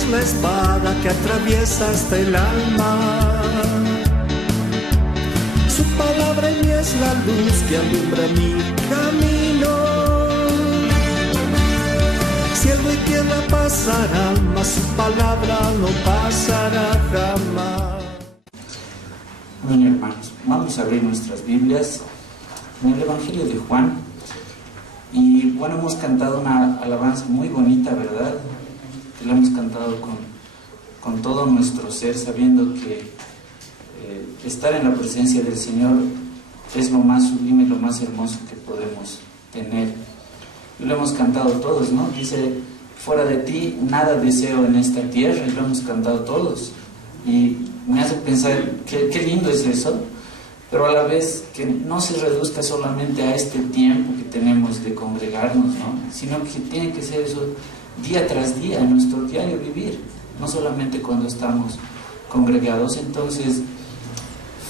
es la espada que atraviesa hasta el alma. Su palabra en mí es la luz que alumbra mi camino. Cielo y tierra pasarán, mas su palabra no pasará jamás. Bueno, hermanos, vamos a abrir nuestras Biblias en el Evangelio de Juan. Y bueno, hemos cantado una alabanza muy bonita, ¿verdad? Que la hemos cantado con todo nuestro ser, sabiendo que estar en la presencia del Señor es lo más sublime, lo más hermoso que podemos tener. Y lo hemos cantado todos, ¿no? Dice, fuera de ti nada deseo en esta tierra, y lo hemos cantado todos. Y me hace pensar, qué lindo es eso, pero a la vez que no se reduzca solamente a este tiempo que tenemos de congregarnos, ¿no? Sino que tiene que ser eso día tras día, en nuestro diario vivir, no solamente cuando estamos congregados. Entonces,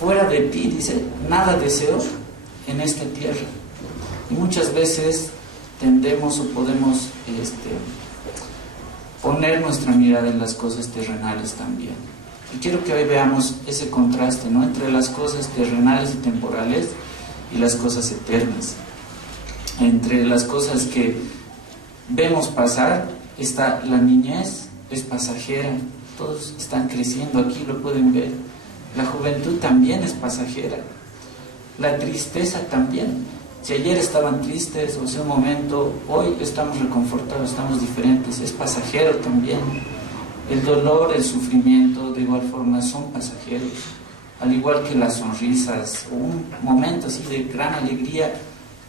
fuera de ti, dice, nada deseo en esta tierra. Y muchas veces tendemos o podemos poner nuestra mirada en las cosas terrenales también. Y quiero que hoy veamos ese contraste, ¿no?, entre las cosas terrenales y temporales y las cosas eternas. Entre las cosas que vemos pasar está la niñez, es pasajera, todos están creciendo, aquí lo pueden ver. La juventud también es pasajera. La tristeza también. Si ayer estaban tristes o hace un momento, hoy estamos reconfortados, estamos diferentes, es pasajero también. El dolor, el sufrimiento, de igual forma, son pasajeros. Al igual que las sonrisas, o un momento así de gran alegría,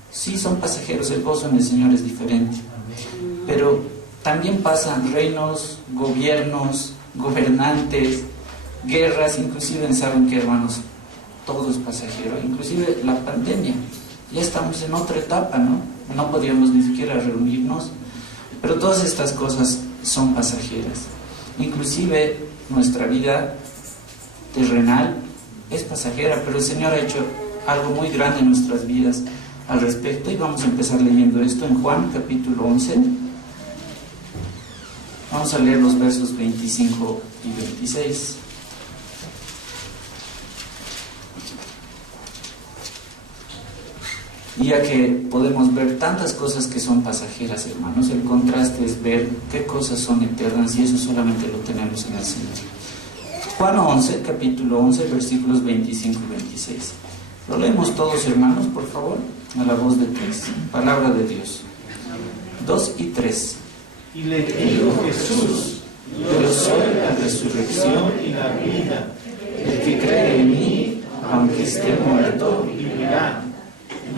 sí son pasajeros, el gozo en el Señor es diferente. Pero también pasan reinos, gobiernos, gobernantes, guerras, inclusive, ¿saben qué, hermanos? Todo es pasajero, inclusive la pandemia. Ya estamos en otra etapa, ¿no? No podíamos ni siquiera reunirnos, pero todas estas cosas son pasajeras. Inclusive nuestra vida terrenal es pasajera, pero el Señor ha hecho algo muy grande en nuestras vidas al respecto, y vamos a empezar leyendo esto en Juan capítulo 11. Vamos a leer los versos 25 y 26. Y ya que podemos ver tantas cosas que son pasajeras, hermanos, el contraste es ver qué cosas son eternas, y eso solamente lo tenemos en el Señor. Juan 11, capítulo 11, versículos 25 y 26. Lo leemos todos, hermanos, por favor, a la voz de tres. Palabra de Dios. 2 y 3. Y le dijo Jesús: yo soy la resurrección y la vida. El que cree en mí, aunque esté muerto, vivirá.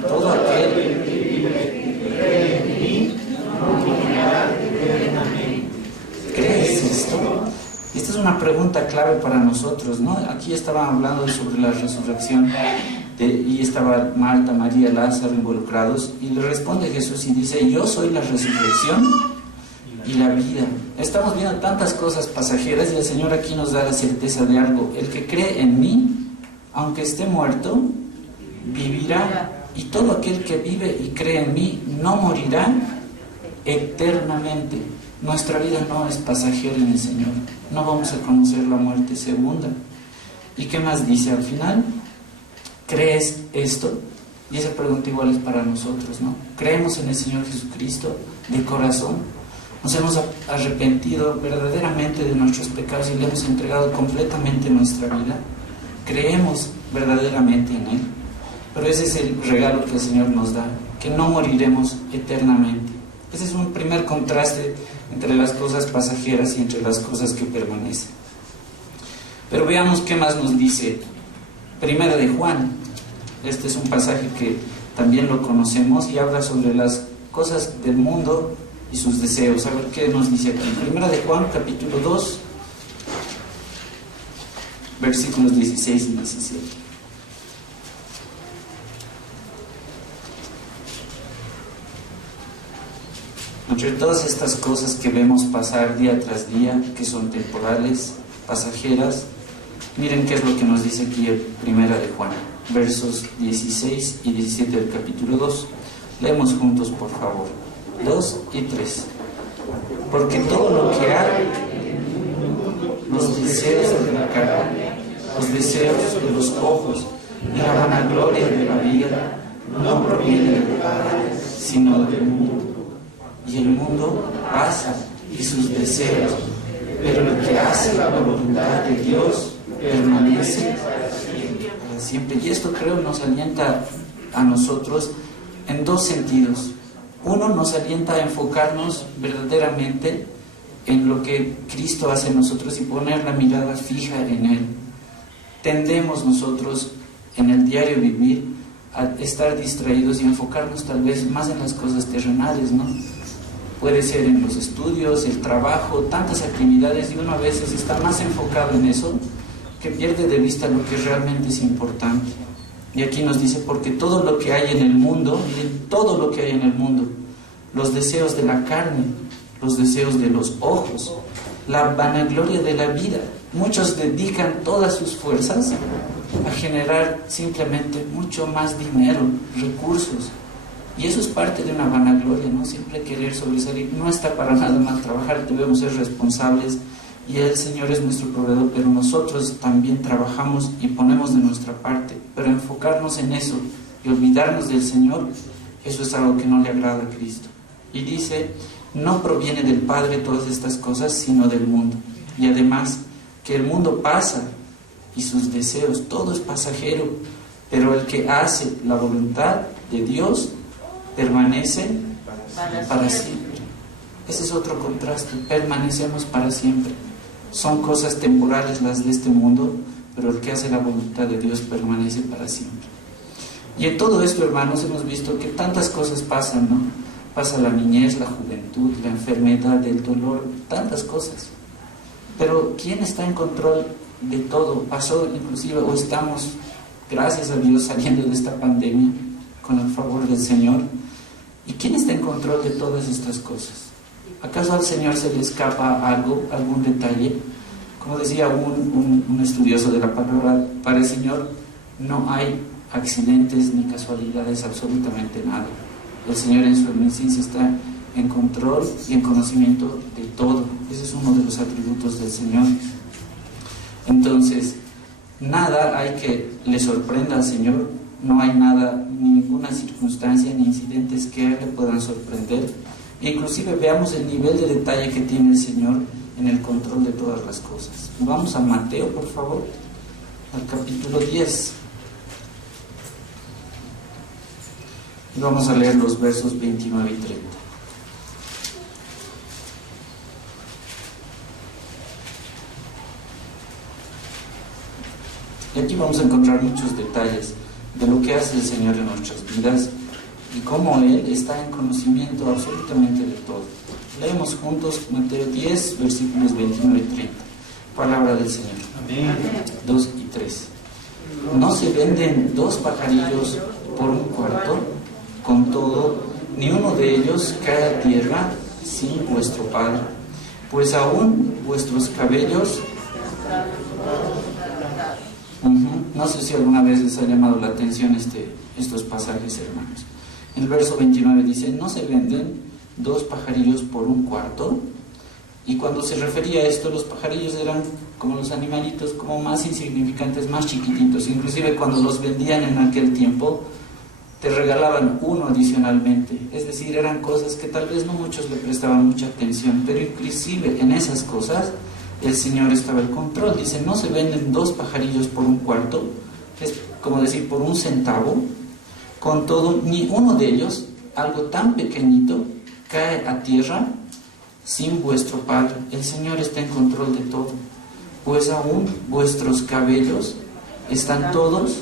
Todo aquel que cree en mí no morirá eternamente. ¿Crees esto? Esta es una pregunta clave para nosotros, ¿no? Aquí estaban hablando sobre la resurrección y estaba Marta, María, Lázaro involucrados, y le responde Jesús y dice: yo soy la resurrección y la vida. Estamos viendo tantas cosas pasajeras, y el Señor aquí nos da la certeza de algo: el que cree en mí, aunque esté muerto, vivirá. Y todo aquel que vive y cree en mí no morirá eternamente. Nuestra vida no es pasajera en el Señor. No vamos a conocer la muerte segunda. ¿Y qué más dice al final? ¿Crees esto? Y esa pregunta igual es para nosotros, ¿no? ¿Creemos en el Señor Jesucristo de corazón? ¿Nos hemos arrepentido verdaderamente de nuestros pecados y le hemos entregado completamente nuestra vida? ¿Creemos verdaderamente en Él? Pero ese es el regalo que el Señor nos da, que no moriremos eternamente. Ese es un primer contraste entre las cosas pasajeras y entre las cosas que permanecen. Pero veamos qué más nos dice Primera de Juan. Este es un pasaje que también lo conocemos y habla sobre las cosas del mundo y sus deseos. A ver qué nos dice aquí. Primera de Juan, capítulo 2, versículos 16 y 17. Entre todas estas cosas que vemos pasar día tras día, que son temporales, pasajeras, miren qué es lo que nos dice aquí en Primera de Juan, versos 16 y 17 del capítulo 2. Leemos juntos, por favor. 2 y 3. Porque todo lo que hay deseos de la carne, los deseos de los ojos y la vanagloria de la vida no proviene del Padre, sino del mundo. Y el mundo pasa y sus deseos, pero el que hace la voluntad de Dios permanece para siempre. Y esto creo nos alienta a nosotros en dos sentidos. Uno, nos alienta a enfocarnos verdaderamente en lo que Cristo hace en nosotros y poner la mirada fija en Él. Tendemos nosotros en el diario vivir a estar distraídos y enfocarnos tal vez más en las cosas terrenales, ¿no? Puede ser en los estudios, el trabajo, tantas actividades, y uno a veces está más enfocado en eso que pierde de vista lo que realmente es importante. Y aquí nos dice, porque todo lo que hay en el mundo, miren, todo lo que hay en el mundo, los deseos de la carne, los deseos de los ojos, la vanagloria de la vida. Muchos dedican todas sus fuerzas a generar simplemente mucho más dinero, recursos. Y eso es parte de una vanagloria, ¿no? Siempre querer sobresalir. No está para nada mal trabajar, debemos ser responsables. Y el Señor es nuestro proveedor, pero nosotros también trabajamos y ponemos de nuestra parte. Pero enfocarnos en eso y olvidarnos del Señor, eso es algo que no le agrada a Cristo. Y dice, no proviene del Padre todas estas cosas, sino del mundo. Y además, que el mundo pasa y sus deseos, todo es pasajero, pero el que hace la voluntad de Dios permanece para siempre. Ese es otro contraste, permanecemos para siempre. Son cosas temporales las de este mundo, pero el que hace la voluntad de Dios permanece para siempre. Y en todo esto, hermanos, hemos visto que tantas cosas pasan, ¿no? Pasa la niñez, la juventud, la enfermedad, el dolor, tantas cosas. Pero ¿quién está en control de todo? Pasó inclusive, o estamos, gracias a Dios, saliendo de esta pandemia con el favor del Señor. ¿Y quién está en control de todas estas cosas? ¿Acaso al Señor se le escapa algo, algún detalle? Como decía un estudioso de la palabra, para el Señor no hay accidentes ni casualidades, absolutamente nada. El Señor en su omnisciencia está en control y en conocimiento de todo. Ese es uno de los atributos del Señor. Entonces, nada hay que le sorprenda al Señor. No hay nada, ninguna circunstancia ni incidentes que le puedan sorprender. E inclusive veamos el nivel de detalle que tiene el Señor en el control de todas las cosas. Vamos a Mateo, por favor, al capítulo 10. Y vamos a leer los versos 29 y 30. Y aquí vamos a encontrar muchos detalles de lo que hace el Señor en nuestras vidas y cómo Él está en conocimiento absolutamente de todo. Leemos juntos Mateo 10, versículos 29 y 30. Palabra del Señor. Amén. 2 y 3. ¿No se venden 2 pajarillos por un cuarto? Con todo, ni uno de ellos cae a tierra sin vuestro Padre. Pues aún vuestros cabellos... No sé si alguna vez les ha llamado la atención estos pasajes, hermanos. El verso 29 dice, no se venden 2 pajarillos por un cuarto. Y cuando se refería a esto, los pajarillos eran como los animalitos, como más insignificantes, más chiquititos. Inclusive cuando los vendían en aquel tiempo, te regalaban uno adicionalmente. Es decir, eran cosas que tal vez no muchos le prestaban mucha atención, pero inclusive en esas cosas el Señor estaba al control. Dice, no se venden 2 pajarillos por un cuarto, es como decir, por 1 centavo. Con todo, ni uno de ellos, algo tan pequeñito, cae a tierra sin vuestro Padre. El Señor está en control de todo. Pues aún vuestros cabellos están todos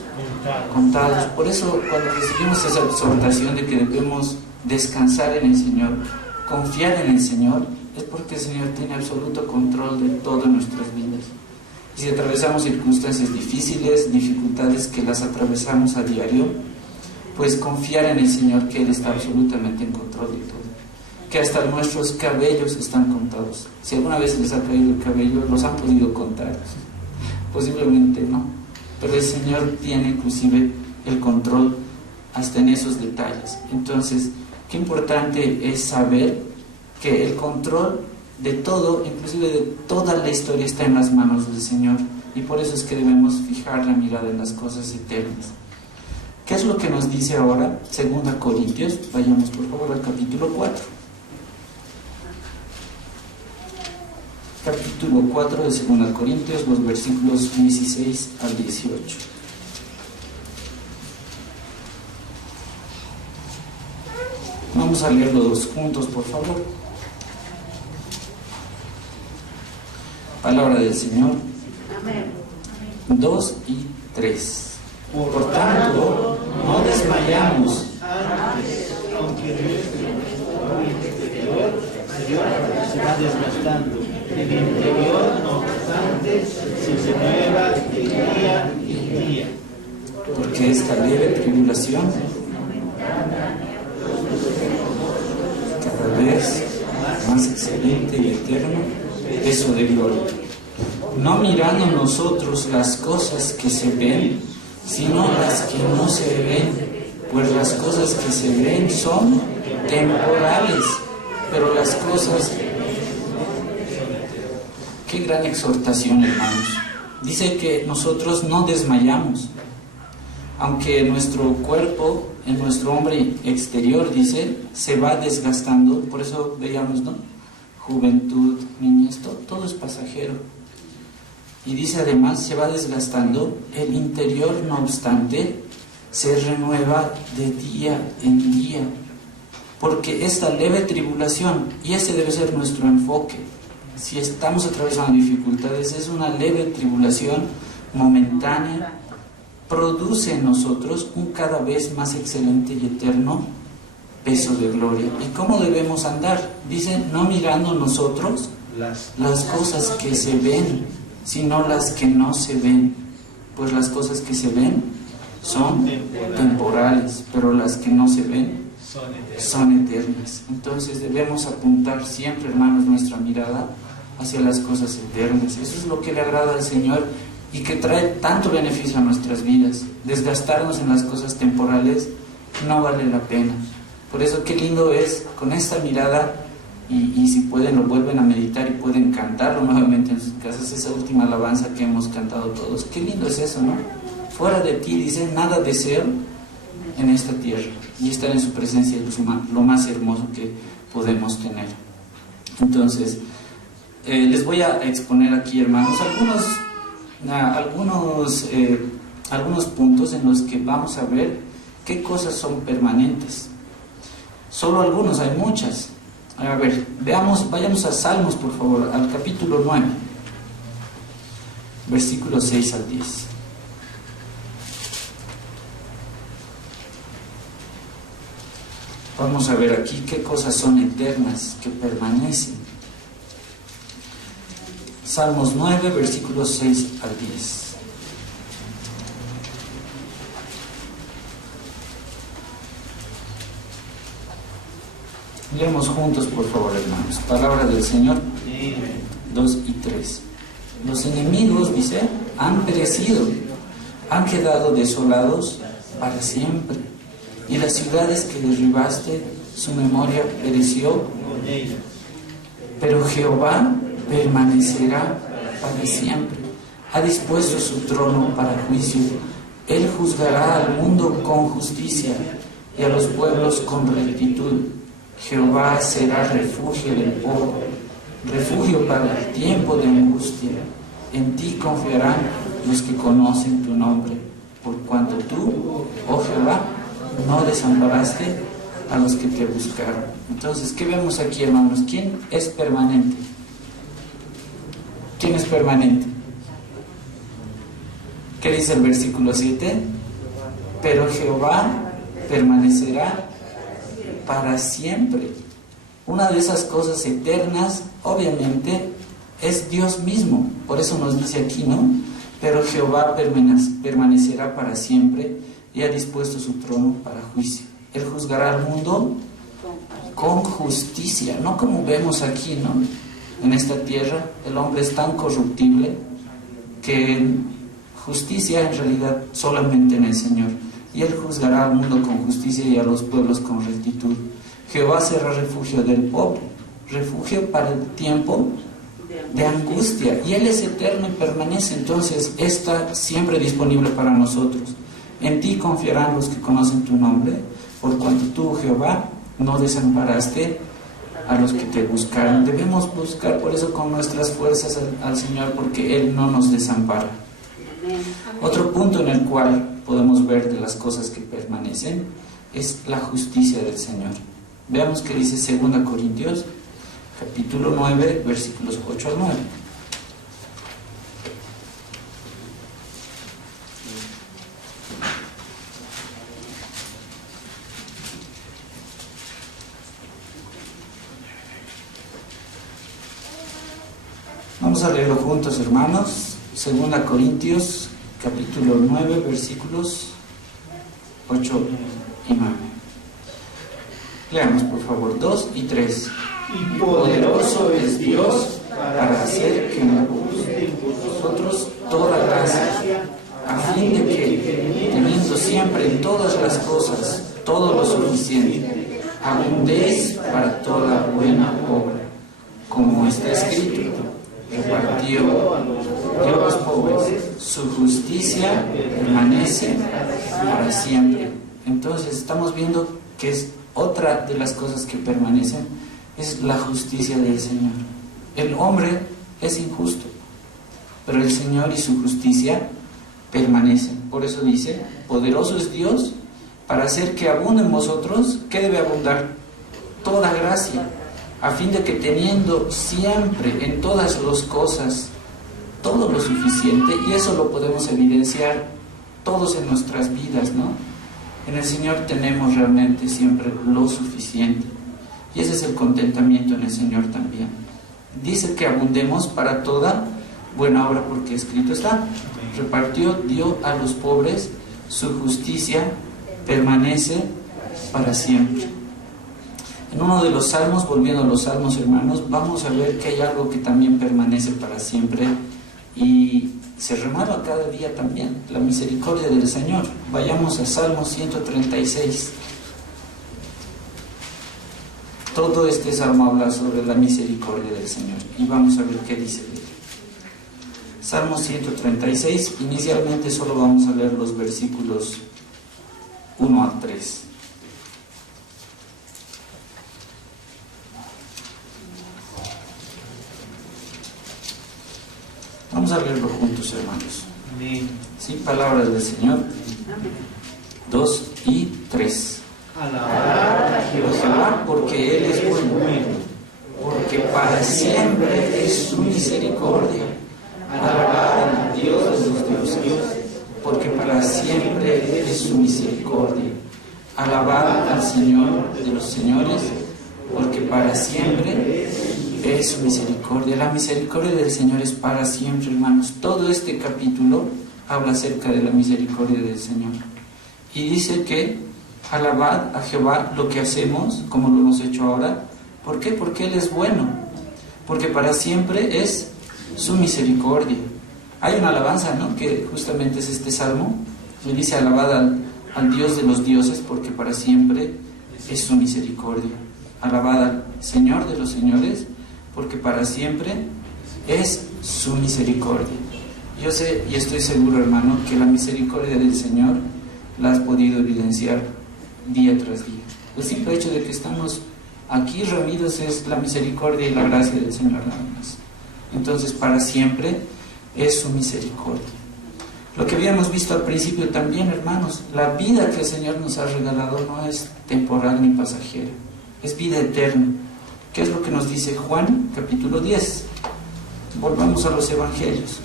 contados. Por eso, cuando recibimos esa exhortación de que debemos descansar en el Señor, confiar en el Señor, es porque el Señor tiene absoluto control de todas nuestras vidas. Y si atravesamos circunstancias difíciles, dificultades que las atravesamos a diario, pues confiar en el Señor, que Él está absolutamente en control de todo. Que hasta nuestros cabellos están contados. Si alguna vez les ha caído el cabello, los han podido contar. Posiblemente no. Pero el Señor tiene inclusive el control hasta en esos detalles. Entonces, qué importante es saber que el control de todo, inclusive de toda la historia, está en las manos del Señor. Y por eso es que debemos fijar la mirada en las cosas eternas. ¿Qué es lo que nos dice ahora? 2 Corintios, vayamos por favor al capítulo 4. Capítulo 4 de 2 Corintios, los versículos 16 al 18. Vamos a leerlos juntos, por favor. Palabra del Señor. 2 y 3. Por tanto, no desmayamos. Antes, aunque nuestro exterior se va desgastando, el interior, no obstante, se renueva de día en día. Porque esta leve tribulación cada vez más excelente y eterno peso de gloria, no mirando nosotros las cosas que se ven, sino las que no se ven, pues las cosas que se ven son temporales, pero las cosas... Qué gran exhortación, hermanos. Dice que nosotros no desmayamos, aunque nuestro cuerpo, en nuestro hombre exterior, dice, se va desgastando. Por eso veíamos, ¿no? Juventud, niñez, todo es pasajero. Y dice además, se va desgastando, el interior, no obstante, se renueva de día en día. Porque esta leve tribulación, y ese debe ser nuestro enfoque, si estamos atravesando dificultades, es una leve tribulación momentánea, produce en nosotros un cada vez más excelente y eterno peso de gloria. ¿Y cómo debemos andar? Dice, no mirando nosotros las cosas que se ven, sino las que no se ven. Pues las cosas que se ven son temporales, pero las que no se ven son eternas. Entonces debemos apuntar siempre, hermanos, nuestra mirada hacia las cosas eternas. Eso es lo que le agrada al Señor y que trae tanto beneficio a nuestras vidas. Desgastarnos en las cosas temporales no vale la pena. Por eso qué lindo es con esta mirada, y si pueden lo vuelven a meditar y pueden cantarlo nuevamente en sus casas, esa última alabanza que hemos cantado todos. Qué lindo es eso, ¿no? Fuera de ti, dice, nada deseo en esta tierra, y estar en su presencia es lo más hermoso que podemos tener. Entonces, les voy a exponer aquí, hermanos, algunos puntos en los que vamos a ver qué cosas son permanentes. Solo algunos, hay muchas. A ver, vayamos a Salmos, por favor, al capítulo 9, versículos 6 al 10. Vamos a ver aquí qué cosas son eternas, que permanecen. Salmos 9, versículos 6 al 10. Leemos juntos, por favor, hermanos. Palabra del Señor, 2 y 3. Los enemigos, dice, han perecido, han quedado desolados para siempre. Y las ciudades que derribaste, su memoria pereció. Pero Jehová permanecerá para siempre. Ha dispuesto su trono para juicio. Él juzgará al mundo con justicia y a los pueblos con rectitud. Jehová será refugio del pobre, refugio para el tiempo de angustia. En ti confiarán los que conocen tu nombre, por cuanto tú, oh Jehová, no desamparaste a los que te buscaron. Entonces, ¿qué vemos aquí, hermanos? ¿Quién es permanente? ¿Quién es permanente? ¿Qué dice el versículo 7? Pero Jehová permanecerá para siempre. Una de esas cosas eternas, obviamente, es Dios mismo. Por eso nos dice aquí, ¿no? Pero Jehová permanecerá para siempre y ha dispuesto su trono para juicio. Él juzgará al mundo con justicia, no como vemos aquí, ¿no? En esta tierra el hombre es tan corruptible que justicia en realidad solamente en el Señor. Y Él juzgará al mundo con justicia y a los pueblos con rectitud. Jehová será refugio del pobre, refugio para el tiempo de angustia, y Él es eterno y permanece, entonces está siempre disponible para nosotros. En ti confiarán los que conocen tu nombre, por cuanto tú, Jehová, no desamparaste a los que te buscaron. Debemos buscar por eso con nuestras fuerzas al Señor, porque Él no nos desampara. Otro punto en el cual podemos ver de las cosas que permanecen es la justicia del Señor. Veamos qué dice 2 Corintios capítulo 9, versículos 8 al 9. Vamos a leerlo juntos, hermanos. 2 Corintios capítulo 9, versículos 8 y 9. Leamos, por favor, 2 y 3. Y poderoso es Dios para hacer que nos guste en vosotros toda gracia, a fin de que, teniendo siempre en todas las cosas todo lo suficiente, abundéis para toda buena obra, como está escrito: repartió, dio a los pobres, su justicia permanece para siempre. Entonces estamos viendo que es otra de las cosas que permanecen, es la justicia del Señor. El hombre es injusto, pero el Señor y su justicia permanecen. Por eso dice: poderoso es Dios para hacer que abunde en vosotros. ¿Qué debe abundar? Toda gracia, a fin de que, teniendo siempre en todas las cosas todo lo suficiente, y eso lo podemos evidenciar todos en nuestras vidas, ¿no? En el Señor tenemos realmente siempre lo suficiente, y ese es el contentamiento en el Señor también. Dice que abundemos para toda buena obra, porque escrito está: repartió, dio a los pobres, su justicia permanece para siempre. En uno de los salmos, volviendo a los salmos, hermanos, vamos a ver que hay algo que también permanece para siempre y se renueva cada día también: la misericordia del Señor. Vayamos a Salmo 136. Todo este salmo habla sobre la misericordia del Señor, y vamos a ver qué dice de él. Salmo 136, inicialmente solo vamos a leer los versículos 1 a 3. Vamos a leerlo juntos, hermanos. Amén. Sí, palabras del Señor. 2 y 3. Alabad a Jehová, porque Él es bueno, porque para siempre es su misericordia. Alabad al Dios de los dioses, porque para siempre es su misericordia. Alabad al Señor de los señores, porque para siempre es su misericordia. La misericordia del Señor es para siempre, hermanos. Todo este capítulo habla acerca de la misericordia del Señor. Y dice que alabad a Jehová lo que hacemos, como lo hemos hecho ahora. ¿Por qué? Porque Él es bueno. Porque para siempre es su misericordia. Hay una alabanza, ¿no?, que justamente es este salmo. Y dice: alabad al Dios de los dioses, porque para siempre es su misericordia. Alabad al Señor de los señores, porque para siempre es su misericordia. Yo sé y estoy seguro, hermano, que la misericordia del Señor la has podido evidenciar día tras día. El simple hecho de que estamos aquí reunidos es la misericordia y la gracia del Señor nada más. Entonces, para siempre es su misericordia. Lo que habíamos visto al principio también, hermanos, la vida que el Señor nos ha regalado no es temporal ni pasajera, es vida eterna. ¿Qué es lo que nos dice Juan, capítulo 10? Volvamos a los evangelios.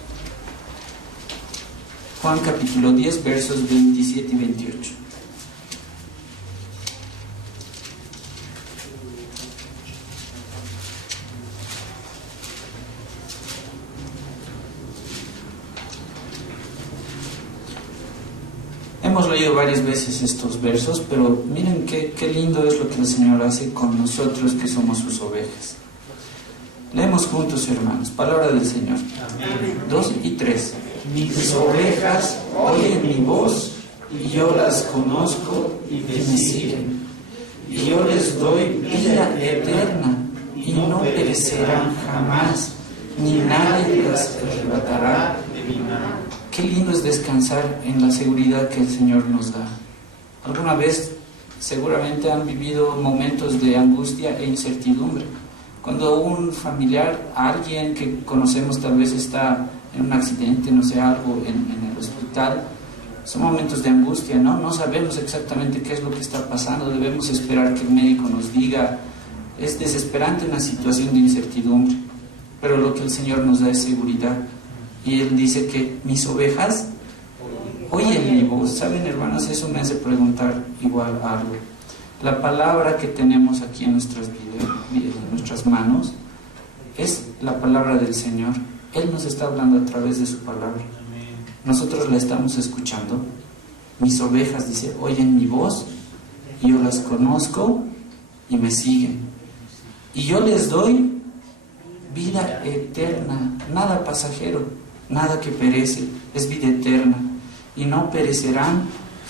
Juan, capítulo 10, versos 27 y 28. Hemos leído varias veces estos versos, pero miren qué lindo es lo que el Señor hace con nosotros que somos sus ovejas. Leemos juntos, hermanos, palabra del Señor. Amén. 2 y 3. Mis ovejas oyen mi voz, y yo las conozco y me siguen. Y yo les doy vida eterna, y y no perecerán jamás, ni nadie las arrebatará de mi mano. Qué lindo es descansar en la seguridad que el Señor nos da. Alguna vez seguramente han vivido momentos de angustia e incertidumbre. Cuando un familiar, alguien que conocemos tal vez está en un accidente, no sé, algo en el hospital, son momentos de angustia, ¿no? No sabemos exactamente qué es lo que está pasando, debemos esperar que el médico nos diga. Es desesperante una situación de incertidumbre, pero lo que el Señor nos da es seguridad. Y Él dice que mis ovejas oyen mi voz. ¿Saben, hermanos? Eso me hace preguntar igual algo. La palabra que tenemos aquí en nuestras manos es la palabra del Señor. Él nos está hablando a través de su palabra. Nosotros la estamos escuchando. Mis ovejas, dice, oyen mi voz, y yo las conozco y me siguen. Y yo les doy vida eterna, nada pasajero, nada que perece, es vida eterna. Y no perecerán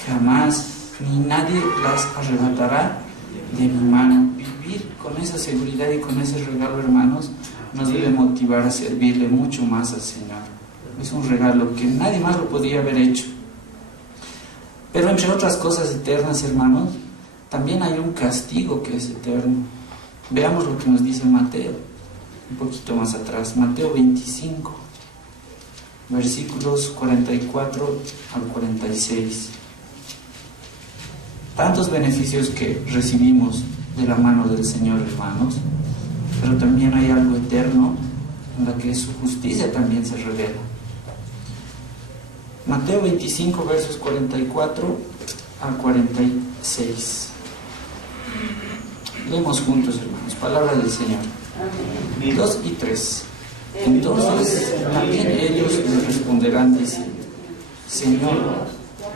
jamás, ni nadie las arrebatará de mi mano. Vivir con esa seguridad y con ese regalo, hermanos, nos debe motivar a servirle mucho más al Señor. Es un regalo que nadie más lo podría haber hecho. Pero entre otras cosas eternas, hermanos, también hay un castigo que es eterno. Veamos lo que nos dice Mateo, un poquito más atrás, Mateo 25, versículos 44 al 46. Tantos beneficios que recibimos de la mano del Señor, hermanos, pero también hay algo eterno en la que su justicia también se revela. Mateo 25, versos 44 al 46. Leemos juntos, hermanos, palabra del Señor. 2 y 3. Entonces también ellos le responderán diciendo: Señor,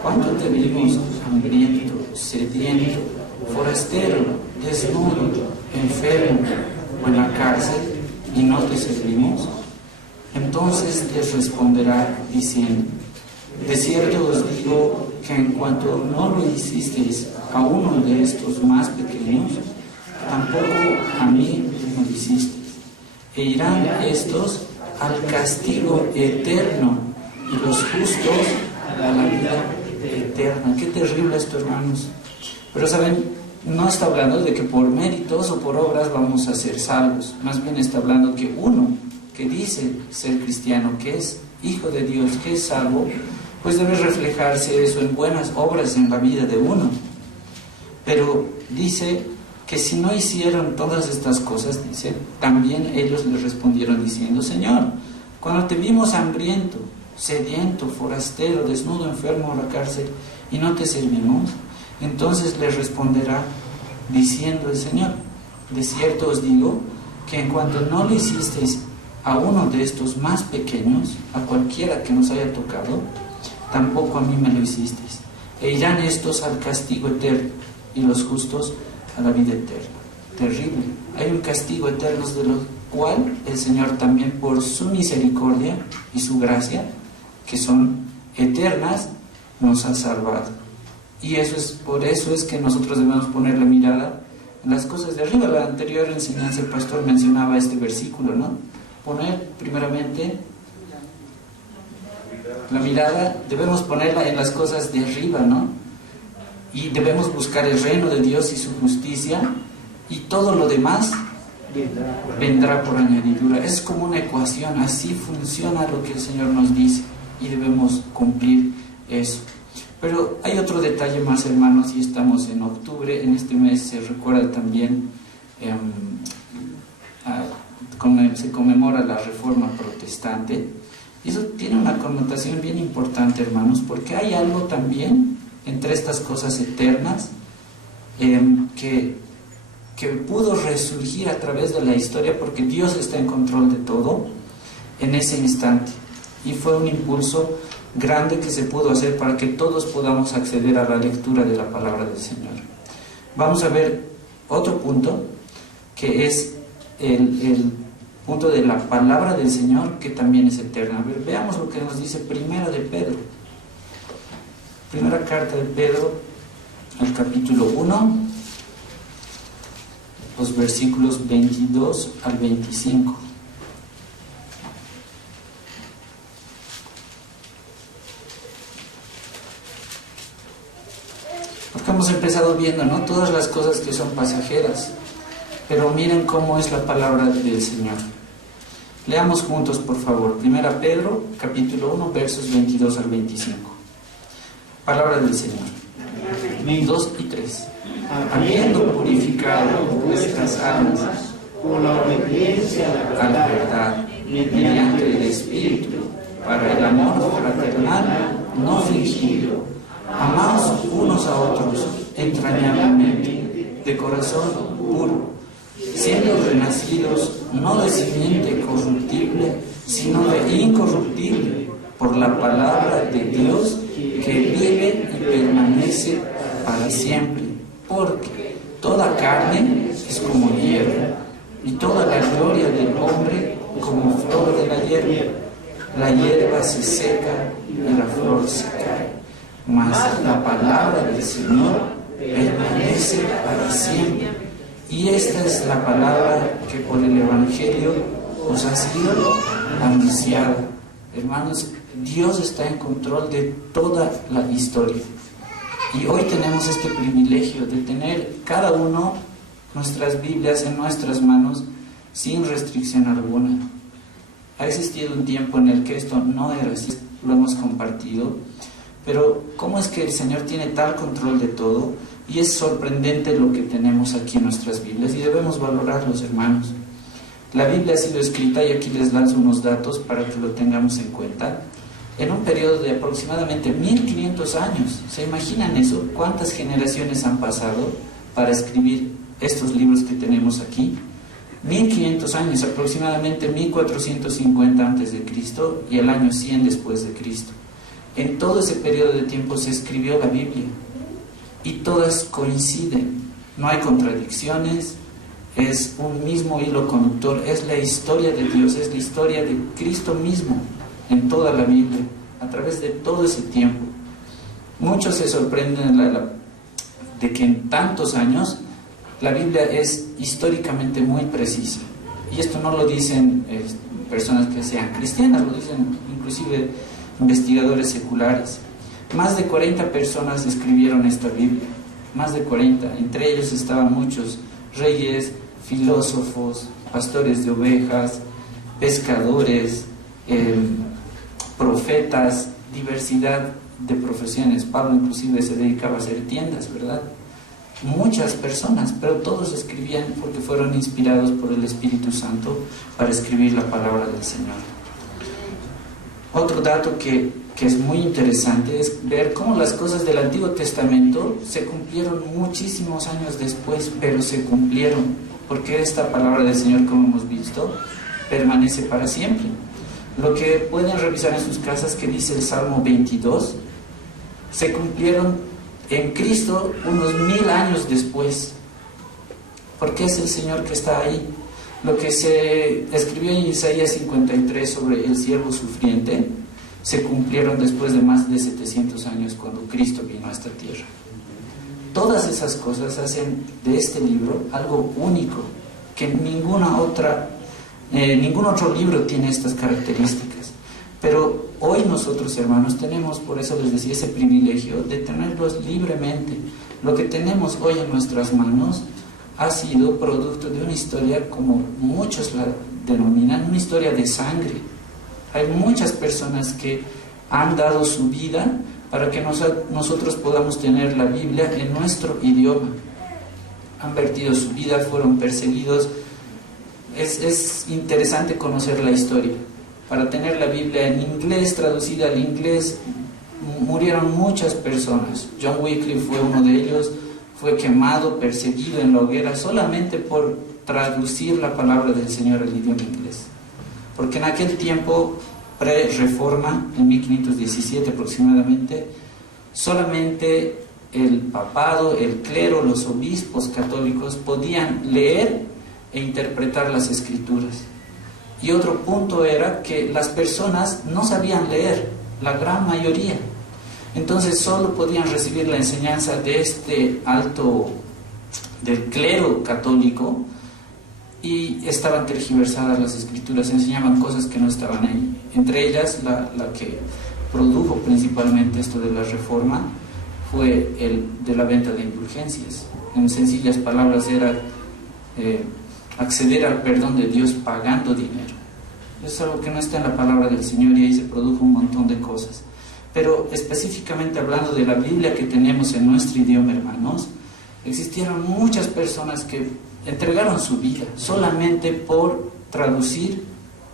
¿cuándo te vimos hambriento, sediento, forastero, desnudo, enfermo o en la cárcel y no te servimos? Entonces les responderá diciendo: de cierto os digo que en cuanto no lo hicisteis a uno de estos más pequeños, tampoco a mí me lo hicisteis. E irán estos al castigo eterno y los justos a la vida eterna. Qué terrible esto, hermanos. Pero saben, no está hablando de que por méritos o por obras vamos a ser salvos. Más bien está hablando que uno que dice ser cristiano, que es hijo de Dios, que es salvo, pues debe reflejarse eso en buenas obras en la vida de uno. Pero dice que si no hicieron todas estas cosas, dice, también ellos le respondieron diciendo: Señor, cuando te vimos hambriento, sediento, forastero, desnudo, enfermo en la cárcel, y no te servimos. Entonces le responderá diciendo el Señor: de cierto os digo que en cuanto no le hicisteis a uno de estos más pequeños, a cualquiera que nos haya tocado, tampoco a mí me lo hicisteis. E irán estos al castigo eterno y los justos a la vida eterna. Terrible. Hay un castigo eterno de lo cual el Señor también, por su misericordia y su gracia, que son eternas, nos ha salvado. Y por eso es que nosotros debemos poner la mirada en las cosas de arriba. La anterior enseñanza, el pastor mencionaba este versículo, ¿no? Poner primeramente la mirada, debemos ponerla en las cosas de arriba, ¿no? Y debemos buscar el reino de Dios y su justicia, y todo lo demás vendrá por añadidura. Es como una ecuación, así funciona lo que el Señor nos dice, y debemos cumplir eso. Pero hay otro detalle más, hermanos, y estamos en octubre. En este mes se recuerda también, se conmemora la Reforma Protestante. Y eso tiene una connotación bien importante, hermanos, porque hay algo también entre estas cosas eternas que pudo resurgir a través de la historia, porque Dios está en control de todo en ese instante, y fue un impulso grande que se pudo hacer para que todos podamos acceder a la lectura de la palabra del Señor. Vamos a ver otro punto, que es el punto de la palabra del Señor, que también es eterna. A ver, veamos lo que nos dice Primera carta de Pedro, al capítulo 1, los versículos 22 al 25. Porque hemos empezado viendo, ¿no?, todas las cosas que son pasajeras, pero miren cómo es la palabra del Señor. Leamos juntos, por favor, 1 Pedro, capítulo 1, versos 22 al 25. Palabra del Señor. 2 y 3. Habiendo purificado vuestras almas por la obediencia a la verdad, mediante el Espíritu, para el amor fraternal no fingido, amaos unos a otros entrañablemente, de corazón puro, siendo renacidos no de simiente corruptible, sino de incorruptible, por la palabra de Dios que vive y permanece para siempre. Porque toda carne es como hierba, y toda la gloria del hombre como flor de la hierba. La hierba se seca y la flor se cae, mas la palabra del Señor permanece para siempre. Y esta es la palabra que por el Evangelio os ha sido anunciada. Hermanos, Dios está en control de toda la historia. Y hoy tenemos este privilegio de tener cada uno nuestras Biblias en nuestras manos sin restricción alguna. Ha existido un tiempo en el que esto no era así, lo hemos compartido, pero ¿cómo es que el Señor tiene tal control de todo? Y es sorprendente lo que tenemos aquí en nuestras Biblias y debemos valorarlos, hermanos. La Biblia ha sido escrita, y aquí les lanzo unos datos para que lo tengamos en cuenta, en un periodo de aproximadamente 1500 años. ¿Se imaginan eso? ¿Cuántas generaciones han pasado para escribir estos libros que tenemos aquí? 1500 años, aproximadamente 1450 antes de Cristo y el año 100 después de Cristo. En todo ese periodo de tiempo se escribió la Biblia y todas coinciden, no hay contradicciones, es un mismo hilo conductor, es la historia de Dios, es la historia de Cristo mismo en toda la Biblia, a través de todo ese tiempo. Muchos se sorprenden de que en tantos años la Biblia es históricamente muy precisa. Y esto no lo dicen personas que sean cristianas, lo dicen inclusive investigadores seculares. Más de 40 personas escribieron esta Biblia, más de 40. Entre ellos estaban muchos reyes, filósofos, pastores de ovejas, pescadores, profetas, diversidad de profesiones. Pablo inclusive se dedicaba a hacer tiendas, ¿verdad? Muchas personas, pero todos escribían porque fueron inspirados por el Espíritu Santo para escribir la palabra del Señor. Otro dato que es muy interesante es ver cómo las cosas del Antiguo Testamento se cumplieron muchísimos años después, pero se cumplieron, porque esta palabra del Señor, como hemos visto, permanece para siempre. Lo que pueden revisar en sus casas, que dice el Salmo 22, se cumplieron en Cristo unos 1000 años después, porque es el Señor que está ahí. Lo que se escribió en Isaías 53 sobre el siervo sufriente se cumplieron después de más de 700 años, cuando Cristo vino a esta tierra. Todas esas cosas hacen de este libro algo único, que ningún otro libro tiene estas características. Pero hoy nosotros, hermanos, tenemos, por eso les decía, ese privilegio de tenerlos libremente. Lo que tenemos hoy en nuestras manos ha sido producto de una historia, como muchos la denominan, una historia de sangre. Hay muchas personas que han dado su vida para que nosotros podamos tener la Biblia en nuestro idioma. Han vertido su vida, fueron perseguidos. Es interesante conocer la historia. Para tener la Biblia en inglés, traducida al inglés, murieron muchas personas. John Wycliffe fue uno de ellos. Fue quemado, perseguido en la hoguera solamente por traducir la palabra del Señor al idioma inglés. Porque en aquel tiempo, pre-reforma, en 1517 aproximadamente, solamente el papado, el clero, los obispos católicos podían leer e interpretar las escrituras. Y otro punto era que las personas no sabían leer, la gran mayoría. Entonces solo podían recibir la enseñanza de este alto del clero católico, y estaban tergiversadas las escrituras, se enseñaban cosas que no estaban ahí. Entre ellas, la que produjo principalmente esto de la reforma fue el de la venta de indulgencias. En sencillas palabras era acceder al perdón de Dios pagando dinero. Es algo que no está en la palabra del Señor, y ahí se produjo un montón de cosas. Pero específicamente hablando de la Biblia que tenemos en nuestro idioma, hermanos, existieron muchas personas que entregaron su vida solamente por traducir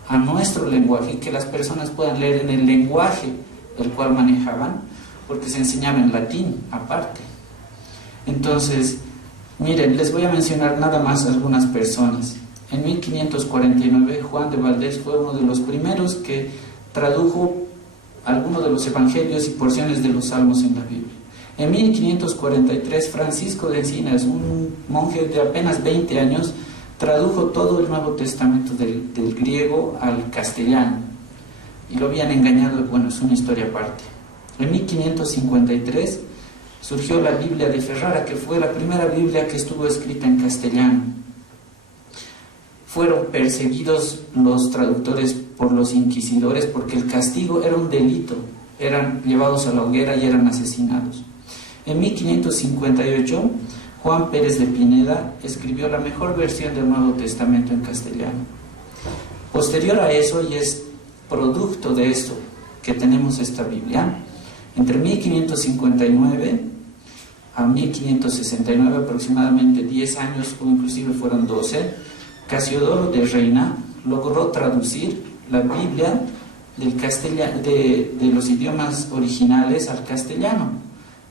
a nuestro lenguaje y que las personas puedan leer en el lenguaje el cual manejaban, porque se enseñaba en latín aparte. Entonces, miren, les voy a mencionar nada más algunas personas. En 1549, Juan de Valdés fue uno de los primeros que tradujo algunos de los evangelios y porciones de los salmos en la Biblia. En 1543, Francisco de Encinas, un monje de apenas 20 años, tradujo todo el Nuevo Testamento del griego al castellano, y lo habían engañado. Bueno, es una historia aparte. En 1553 surgió la Biblia de Ferrara, que fue la primera Biblia que estuvo escrita en castellano. Fueron perseguidos los traductores por los inquisidores porque el castigo era un delito, eran llevados a la hoguera y eran asesinados. En 1558, Juan Pérez de Pineda escribió la mejor versión del Nuevo Testamento en castellano. Posterior a eso, y es producto de esto que tenemos esta Biblia, entre 1559 a 1569, aproximadamente 10 años, o inclusive fueron 12, Casiodoro de Reina logró traducir la Biblia del de los idiomas originales al castellano,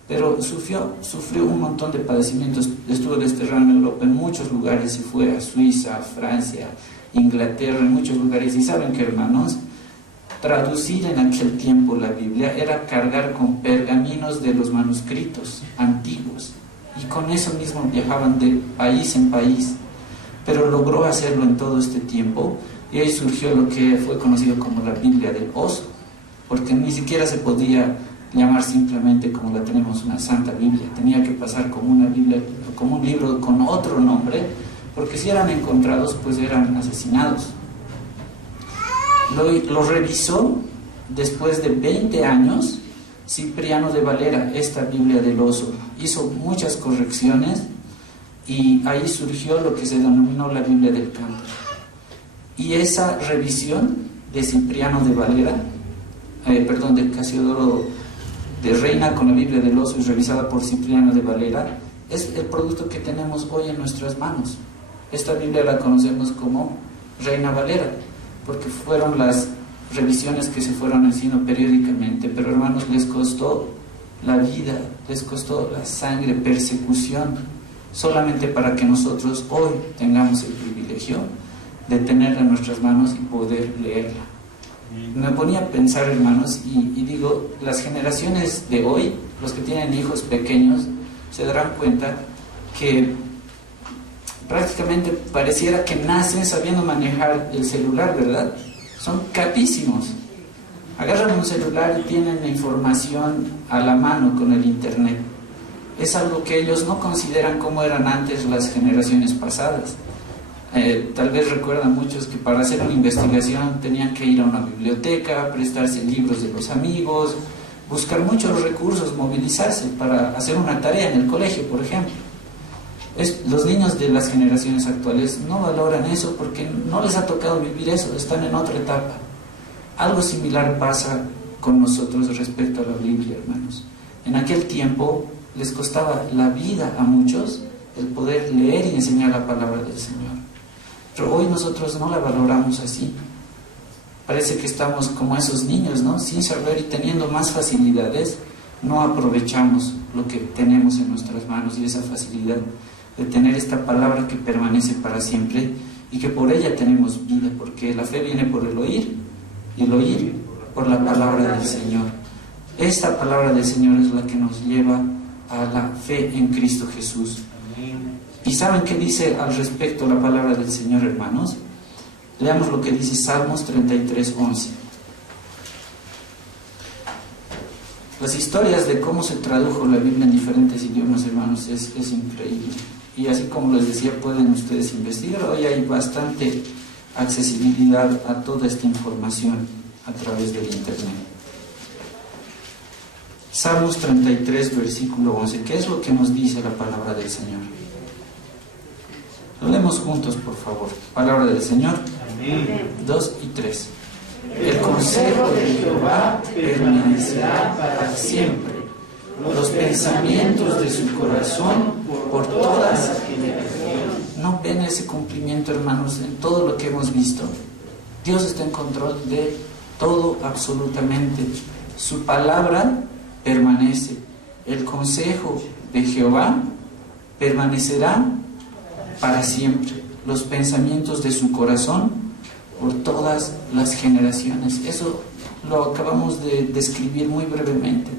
pero sufrió un montón de padecimientos. Estuvo desterrado en Europa, en muchos lugares, se fue a Suiza, a Francia, Inglaterra, en muchos lugares. Y saben que, hermanos, traducir en aquel tiempo la Biblia era cargar con pergaminos de los manuscritos antiguos, y con eso mismo viajaban de país en país, pero logró hacerlo en todo este tiempo, y ahí surgió lo que fue conocido como la Biblia del oso, porque ni siquiera se podía llamar simplemente como la tenemos, una Santa Biblia. Tenía que pasar como una Biblia, como un libro con otro nombre, porque si eran encontrados, pues eran asesinados. Lo revisó después de 20 años Cipriano de Valera, esta Biblia del oso. Hizo muchas correcciones y ahí surgió lo que se denominó la Biblia del Cántaro. Y esa revisión de Cipriano de Valera, de Casiodoro de Reina con la Biblia del oso y revisada por Cipriano de Valera, es el producto que tenemos hoy en nuestras manos. Esta Biblia la conocemos como Reina Valera, porque fueron las revisiones que se fueron haciendo periódicamente, pero, hermanos, les costó la vida, les costó la sangre, persecución, solamente para que nosotros hoy tengamos el privilegio de tenerla en nuestras manos y poder leerla. Me ponía a pensar, hermanos, y digo, las generaciones de hoy, los que tienen hijos pequeños, se darán cuenta que prácticamente pareciera que nacen sabiendo manejar el celular, ¿verdad? Son capísimos. Agarran un celular y tienen la información a la mano con el internet. Es algo que ellos no consideran como eran antes las generaciones pasadas. Tal vez recuerdan muchos que para hacer una investigación tenían que ir a una biblioteca, prestarse libros de los amigos, buscar muchos recursos, movilizarse para hacer una tarea en el colegio, por ejemplo. Los niños de las generaciones actuales no valoran eso porque no les ha tocado vivir eso, están en otra etapa. Algo similar pasa con nosotros respecto a la Biblia, hermanos. En aquel tiempo les costaba la vida a muchos el poder leer y enseñar la palabra del Señor. Pero hoy nosotros no la valoramos así. Parece que estamos como esos niños, ¿no? Sin saber y teniendo más facilidades, no aprovechamos lo que tenemos en nuestras manos y esa facilidad de tener esta palabra que permanece para siempre y que por ella tenemos vida, porque la fe viene por el oír y el oír por la palabra del Señor. Esta palabra del Señor es la que nos lleva a la fe en Cristo Jesús. ¿Y saben qué dice al respecto la palabra del Señor, hermanos? Leamos lo que dice Salmos 33:11. Las historias de cómo se tradujo la Biblia en diferentes idiomas, hermanos, es increíble. y así como les decía, pueden ustedes investigar. Hoy hay bastante accesibilidad a toda esta información a través del internet. Salmos 33, versículo 11. ¿Qué es lo que nos dice la palabra del Señor? Lo leemos juntos, por favor. Palabra del Señor. Amén. 2 y 3. El consejo de Jehová permanecerá para siempre, los pensamientos de su corazón por todas las generaciones. ¿No ven ese cumplimiento, hermanos, en todo lo que hemos visto? Dios está en control de todo, absolutamente. Su palabra permanece. El consejo de Jehová permanecerá para siempre. Los pensamientos de su corazón por todas las generaciones. Eso lo acabamos de describir muy brevemente.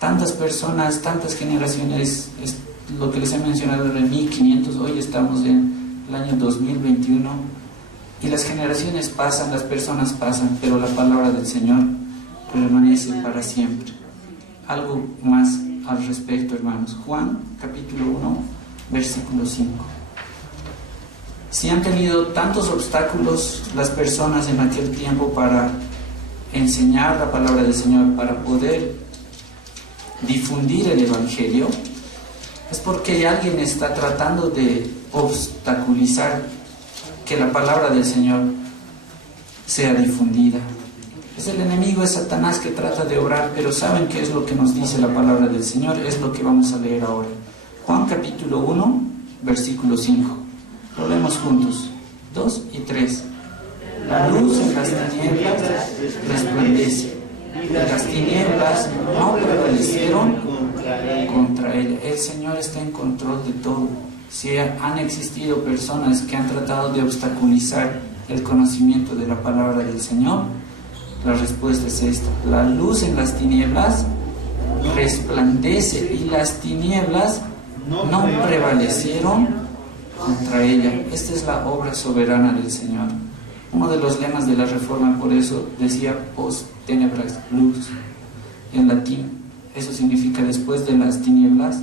Tantas personas, tantas generaciones, es lo que les he mencionado en 1500, hoy estamos en el año 2021 y las generaciones pasan, las personas pasan, pero la palabra del Señor permanece para siempre. Algo más al respecto, hermanos. Juan, capítulo 1, versículo 5. Si han tenido tantos obstáculos las personas en aquel tiempo para enseñar la palabra del Señor, para poder difundir el Evangelio, es porque alguien está tratando de obstaculizar que la palabra del Señor sea difundida. Es el enemigo, es Satanás que trata de obrar, pero ¿saben qué es lo que nos dice la palabra del Señor? Es lo que vamos a leer ahora. Juan capítulo 1, versículo 5. Lo leemos juntos. 2 y 3. La luz en las tinieblas resplandece, y las tinieblas no prevalecieron contra él. El Señor está en control de todo. Si han existido personas que han tratado de obstaculizar el conocimiento de la palabra del Señor, la respuesta es esta: la luz en las tinieblas resplandece y las tinieblas no prevalecieron contra ella. Esta es la obra soberana del Señor. Uno de los lemas de la Reforma, por eso decía post tenebras lux en latín. Eso significa después de las tinieblas,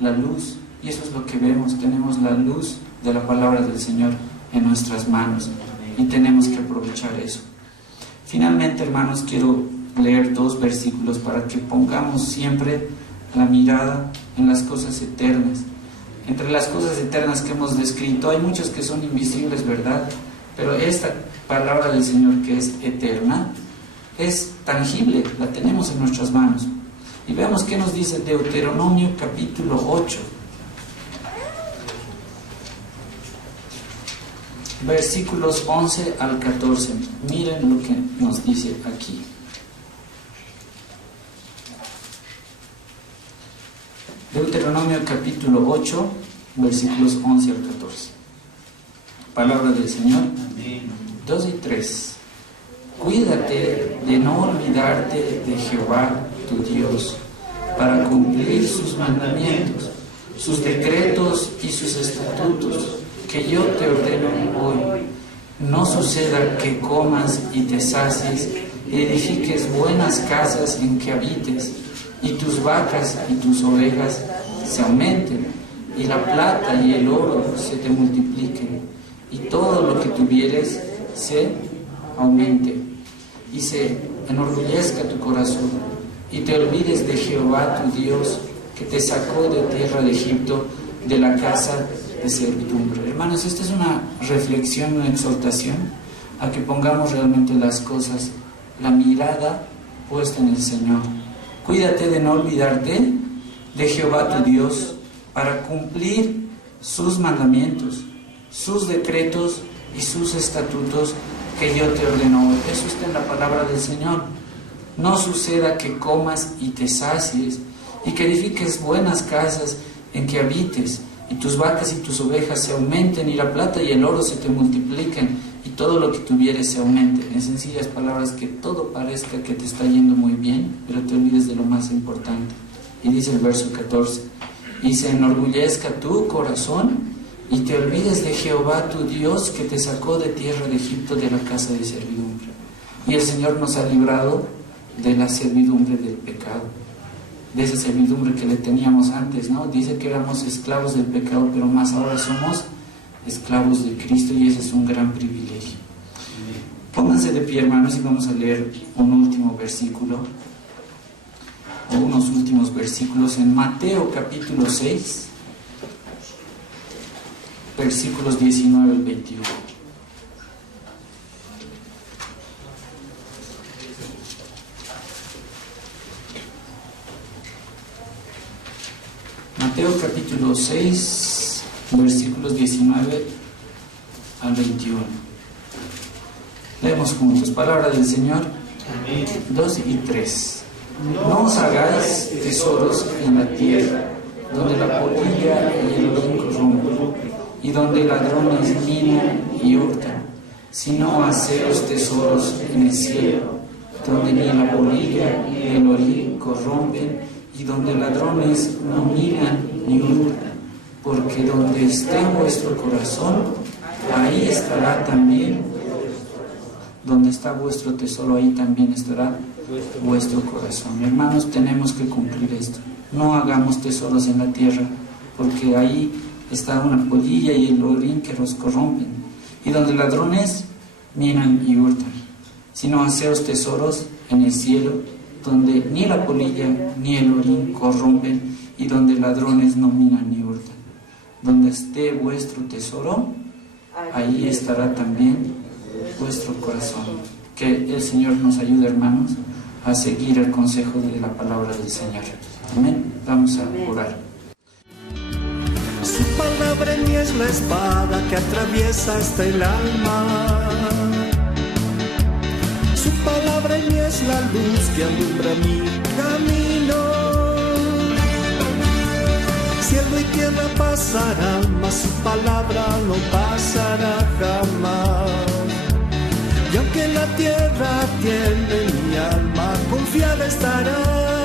la luz. Y eso es lo que vemos. Tenemos la luz de la palabra del Señor en nuestras manos y tenemos que aprovechar eso. Finalmente, hermanos, quiero leer 2 versículos para que pongamos siempre la mirada en las cosas eternas. Entre las cosas eternas que hemos descrito hay muchas que son invisibles, ¿verdad? Pero esta palabra del Señor, que es eterna, es tangible, la tenemos en nuestras manos. Y veamos qué nos dice Deuteronomio capítulo 8, versículos 11 al 14. Miren lo que nos dice aquí. Deuteronomio capítulo 8, versículos 11 al 14. Palabra del Señor. 2 y 3. Cuídate de no olvidarte de Jehová tu Dios, para cumplir sus mandamientos, sus decretos y sus estatutos, que yo te ordeno hoy. No suceda que comas y te sacies, y edifiques buenas casas en que habites, y tus vacas y tus ovejas se aumenten, y la plata y el oro se te multipliquen, y todo lo que tuvieres se aumente, y se enorgullezca tu corazón, y te olvides de Jehová tu Dios, que te sacó de tierra de Egipto, de la casa de servidumbre. Hermanos, esta es una reflexión, una exhortación a que pongamos realmente las cosas, la mirada puesta en el Señor. Cuídate de no olvidarte de Jehová tu Dios, para cumplir sus mandamientos, sus decretos y sus estatutos que yo te ordeno hoy. Eso está en la palabra del Señor. No suceda que comas y te sacies, y que edifiques buenas casas en que habites, y tus vacas y tus ovejas se aumenten, y la plata y el oro se te multipliquen, y todo lo que tuvieres se aumente. En sencillas palabras, que todo parezca que te está yendo muy bien, pero te olvides de lo más importante. Y dice el verso 14: y se enorgullezca tu corazón, y te olvides de Jehová tu Dios, que te sacó de tierra de Egipto, de la casa de servidumbre. Y el Señor nos ha librado de la servidumbre del pecado. de esa servidumbre que le teníamos antes, ¿no? Dice que éramos esclavos del pecado, pero más ahora somos esclavos de Cristo, y ese es un gran privilegio. Pónganse de pie, hermanos, y vamos a leer un último versículo, o unos últimos versículos en Mateo capítulo 6, versículos 19 al 21. Mateo capítulo 6, versículos 19 al 21. Leemos juntos, palabra del Señor. 2 y 3. No os hagáis tesoros en la tierra, donde la polilla y el orín corrompen, y donde ladrones minan y hurtan, sino haceos tesoros en el cielo, donde ni la polilla ni el orín corrompen, y donde ladrones no minan ni hurtan, porque donde esté vuestro corazón, ahí estará también. Donde está vuestro tesoro, ahí también estará vuestro corazón. Hermanos, tenemos que cumplir esto. No hagamos tesoros en la tierra, porque ahí está una polilla y el orín que los corrompen, y donde ladrones minan y hurtan. Sino haceos tesoros en el cielo, donde ni la polilla ni el orín corrompen, y donde ladrones no minan ni hurtan. Donde esté vuestro tesoro, ahí estará también vuestro corazón. Que el Señor nos ayude, hermanos, a seguir el consejo de la palabra del Señor. Amén. Vamos a orar. Su palabra en mí es la espada que atraviesa hasta el alma. Su palabra en mí es la luz que alumbra mi camino. Cielo y tierra pasarán, mas su palabra no pasará jamás. Y aunque la tierra tiene mi alma, confiada estará.